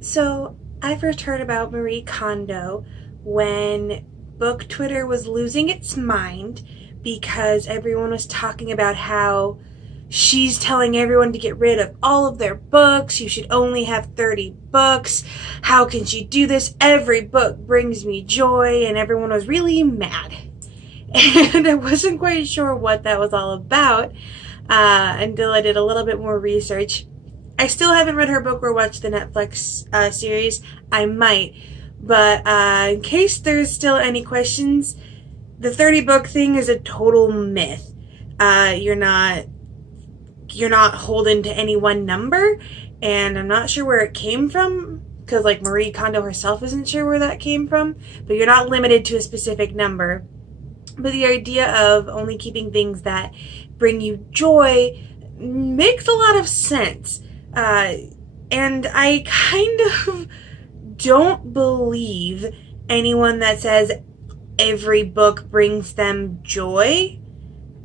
So I first heard about Marie Kondo when book Twitter was losing its mind because everyone was talking about how she's telling everyone to get rid of all of their books. You should only have 30 books. How can she do this? Every book brings me joy. And everyone was really mad. And I wasn't quite sure what that was all about until I did a little bit more research. I still haven't read her book or watched the Netflix series. I might. But in case there's still any questions, the 30 book thing is a total myth. You're not holding to any one number, and I'm not sure where it came from, because like Marie Kondo herself isn't sure where that came from, but you're not limited to a specific number. But the idea of only keeping things that bring you joy makes a lot of sense. And I kind of don't believe anyone that says every book brings them joy.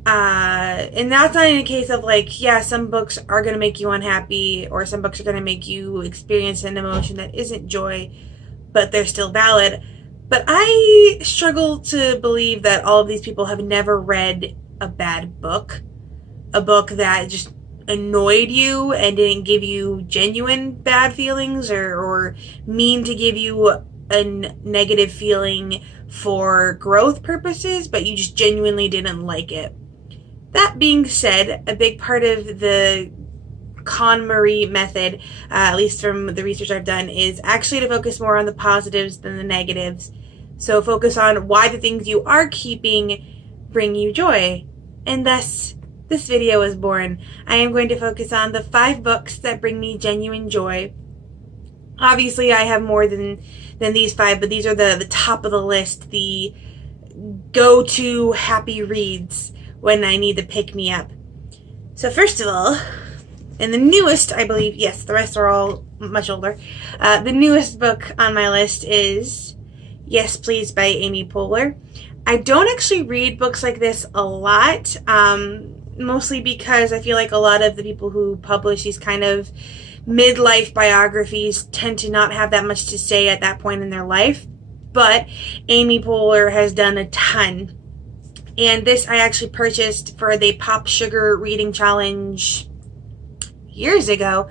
And that's not in a case of like, yeah, some books are going to make you unhappy, or some books are going to make you experience an emotion that isn't joy, but they're still valid. But I struggle to believe that all of these people have never read a bad book, a book that just annoyed you and didn't give you genuine bad feelings, or mean to give you a negative feeling for growth purposes, but you just genuinely didn't like it. That being said, a big part of the KonMari method, at least from the research I've done, is actually to focus more on the positives than the negatives. So focus on why the things you are keeping bring you joy. And thus, this video was born. I am going to focus on the 5 books that bring me genuine joy. Obviously, I have more than these 5, but these are the top of the list, the go-to happy reads when I need to pick me up. So first of all, and the newest, I believe, yes, the rest are all much older, the newest book on my list is Yes, Please by Amy Poehler. I don't actually read books like this a lot, mostly because I feel like a lot of the people who publish these kind of midlife biographies tend to not have that much to say at that point in their life. But Amy Poehler has done a ton. And this I actually purchased for the Pop Sugar Reading Challenge years ago.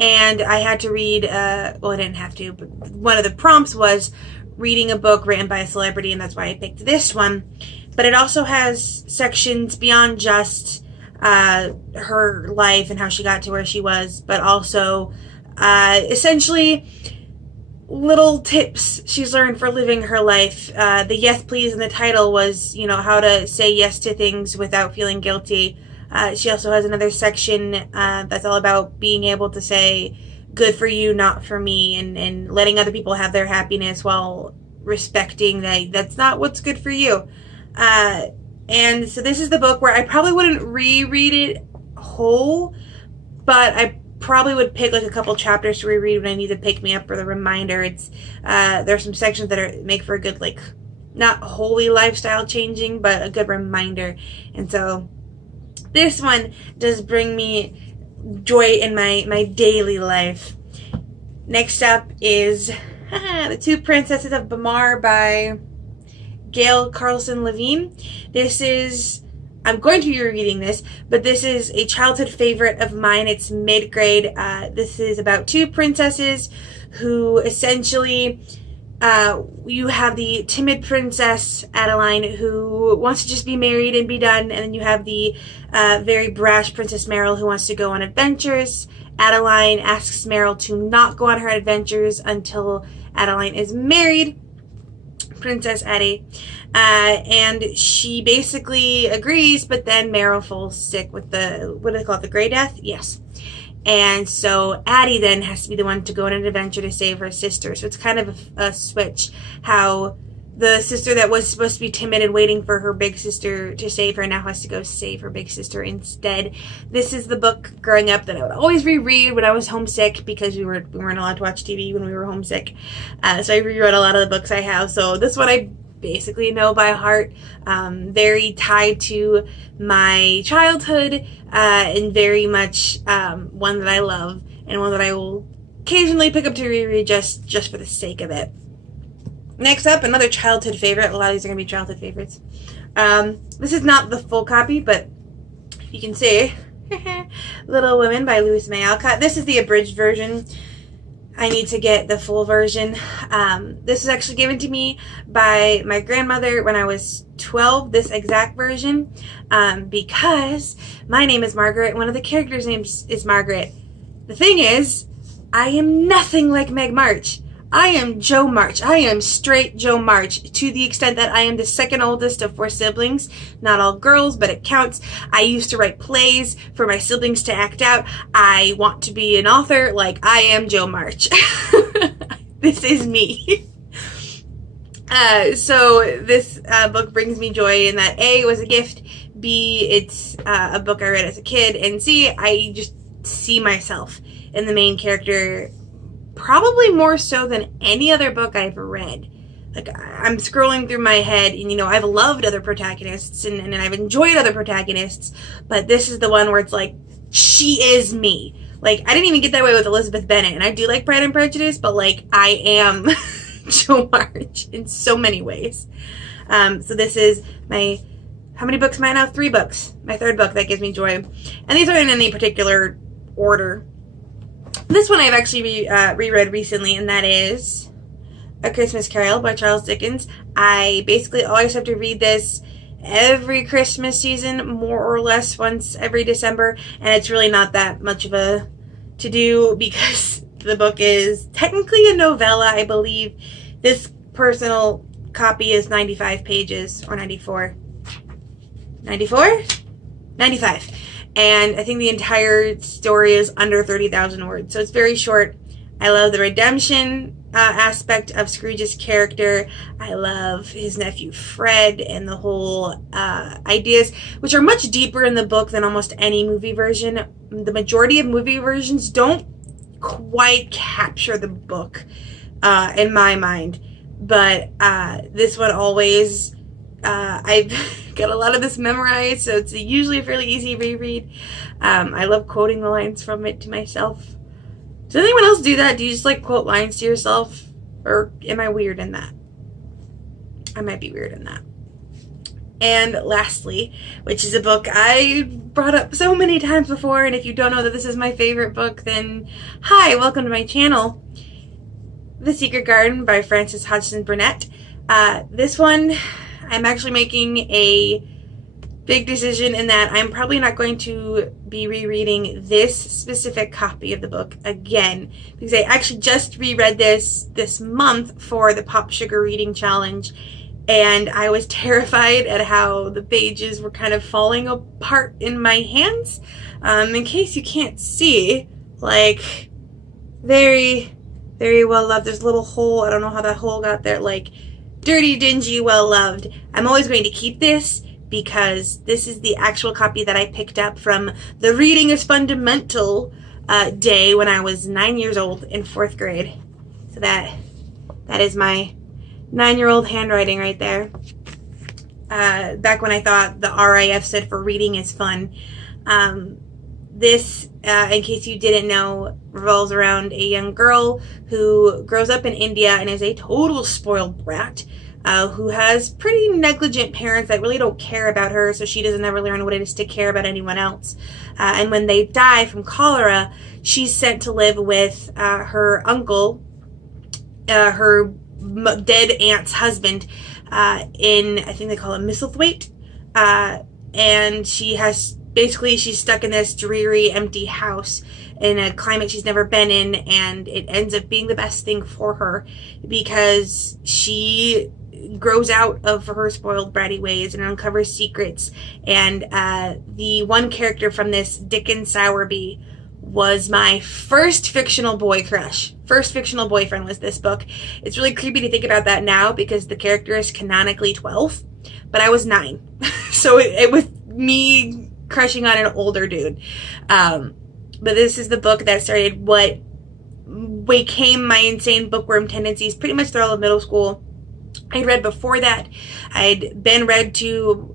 And I had to read, well, I didn't have to, but one of the prompts was reading a book written by a celebrity, and that's why I picked this one. But it also has sections beyond just her life and how she got to where she was, but also essentially little tips she's learned for living her life. The Yes Please in the title was, how to say yes to things without feeling guilty. She also has another section that's all about being able to say good for you, not for me, and letting other people have their happiness while respecting that that's not what's good for you. And so this is the book where I probably wouldn't reread it whole, but I probably would pick like a couple chapters to reread when I need to pick me up for the reminder. It's there's some sections that make for a good, like, not wholly lifestyle changing, but a good reminder. And so this one does bring me joy in my daily life. Next up is The Two Princesses of Amar by Gail Carlson Levine. I'm going to be reading this, but this is a childhood favorite of mine. It's mid-grade. This is about 2 princesses who essentially, you have the timid princess, Adeline, who wants to just be married and be done, and then you have the very brash Princess Meryl, who wants to go on adventures. Adeline asks Meryl to not go on her adventures until Adeline is married, Princess Addie, and she basically agrees, but then Meryl falls sick with what do they call it, the Grey Death? Yes. And so Addie then has to be the one to go on an adventure to save her sister. So it's kind of a switch, how the sister that was supposed to be timid and waiting for her big sister to save her now has to go save her big sister instead. This is the book growing up that I would always reread when I was homesick, because we weren't allowed to watch TV when we were homesick. So I reread a lot of the books I have. So this one I basically know by heart, very tied to my childhood, and very much one that I love and one that I will occasionally pick up to reread just for the sake of it. Next up, another childhood favorite. A lot of these are going to be childhood favorites. This is not the full copy, but you can see Little Women by Louisa May Alcott. This is the abridged version. I need to get the full version. This was actually given to me by my grandmother when I was 12, this exact version, because my name is Margaret and one of the characters' names is Margaret. The thing is, I am nothing like Meg March. I am Jo March. I am straight Jo March, to the extent that I am the second oldest of 4 siblings. Not all girls, but it counts. I used to write plays for my siblings to act out. I want to be an author. Like, I am Jo March. This is me. So this book brings me joy in that A, it was a gift, B, it's a book I read as a kid, and C, I just see myself in the main character, probably more so than any other book I've read. Like, I'm scrolling through my head, and, you know, I've loved other protagonists, and I've enjoyed other protagonists, but this is the one where it's like, she is me. Like, I didn't even get that way with Elizabeth Bennet, and I do like Pride and Prejudice, but, like, I am Jo March in so many ways. So this is my, how many books am I now? 3 books. My 3rd book that gives me joy. And these aren't in any particular order. This one I've actually reread recently, and that is A Christmas Carol by Charles Dickens. I basically always have to read this every Christmas season, more or less once every December, and it's really not that much of a to-do because the book is technically a novella, I believe. This personal copy is 95 pages, or 94. 94? 95. And I think the entire story is under 30,000 words, so it's very short. I love the redemption aspect of Scrooge's character. I love his nephew Fred and the whole ideas, which are much deeper in the book than almost any movie version. The majority of movie versions don't quite capture the book in my mind, but this one always, I've got a lot of this memorized, so it's usually a fairly easy reread. I love quoting the lines from it to myself. Does anyone else do that? Do you just like quote lines to yourself? Or am I weird in that? I might be weird in that. And lastly, which is a book I brought up so many times before, and if you don't know that this is my favorite book, then hi, welcome to my channel. The Secret Garden by Frances Hodgson Burnett. This one, I'm actually making a big decision in that I'm probably not going to be rereading this specific copy of the book again, because I actually just reread this month for the Pop Sugar Reading Challenge, and I was terrified at how the pages were kind of falling apart in my hands. In case you can't see, like, very, very well loved. There's a little hole, I don't know how that hole got there, like, dirty, dingy, well loved. I'm always going to keep this because this is the actual copy that I picked up from the Reading is Fundamental day when I was 9 years old in 4th grade. So that is my 9-year-old handwriting right there. Back when I thought the RIF stood for Reading is Fun. This, in case you didn't know, revolves around a young girl who grows up in India and is a total spoiled brat, who has pretty negligent parents that really don't care about her, so she doesn't ever learn what it is to care about anyone else. And when they die from cholera, she's sent to live with her uncle, her dead aunt's husband, in, I think they call it Misselthwaite, and she's stuck in this dreary, empty house in a climate she's never been in, and it ends up being the best thing for her because she grows out of her spoiled bratty ways and uncovers secrets. And the one character from this, Dickon Sowerby, was my first fictional boy crush. First fictional boyfriend was this book. It's really creepy to think about that now because the character is canonically 12, but I was 9. So it was me crushing on an older dude. But this is the book that started what became my insane bookworm tendencies pretty much through all of middle school. I read before that. I'd been read to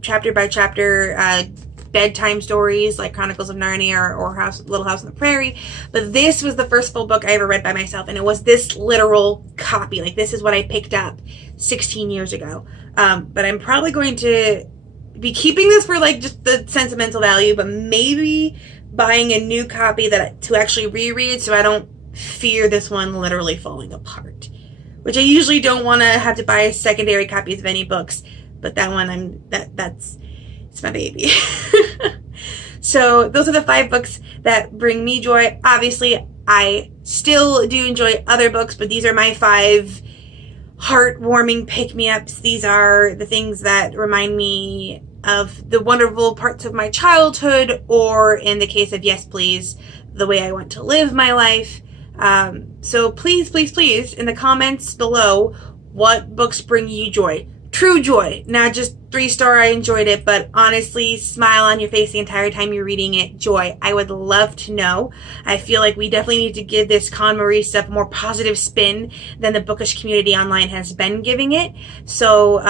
chapter by chapter bedtime stories like Chronicles of Narnia or Little House on the Prairie, but this was the first full book I ever read by myself, and it was this literal copy. Like, this is what I picked up 16 years ago. But I'm probably going to be keeping this for like just the sentimental value, but maybe buying a new copy to actually reread, so I don't fear this one literally falling apart. Which I usually don't want to have to buy secondary copies of any books, but that one it's my baby. So those are the 5 books that bring me joy. Obviously, I still do enjoy other books, but these are my 5 heartwarming pick-me-ups. These are the things that remind me of the wonderful parts of my childhood, or in the case of Yes Please, the way I want to live my life. So please, please, please, in the comments below, what books bring you joy? True joy, not just 3-star, I enjoyed it, but honestly, smile on your face the entire time you're reading it, joy. I would love to know. I feel like we definitely need to give this KonMari stuff a more positive spin than the bookish community online has been giving it. So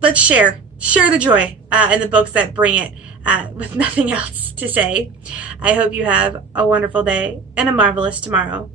let's share the joy in the books that bring it. With nothing else to say, I hope you have a wonderful day and a marvelous tomorrow.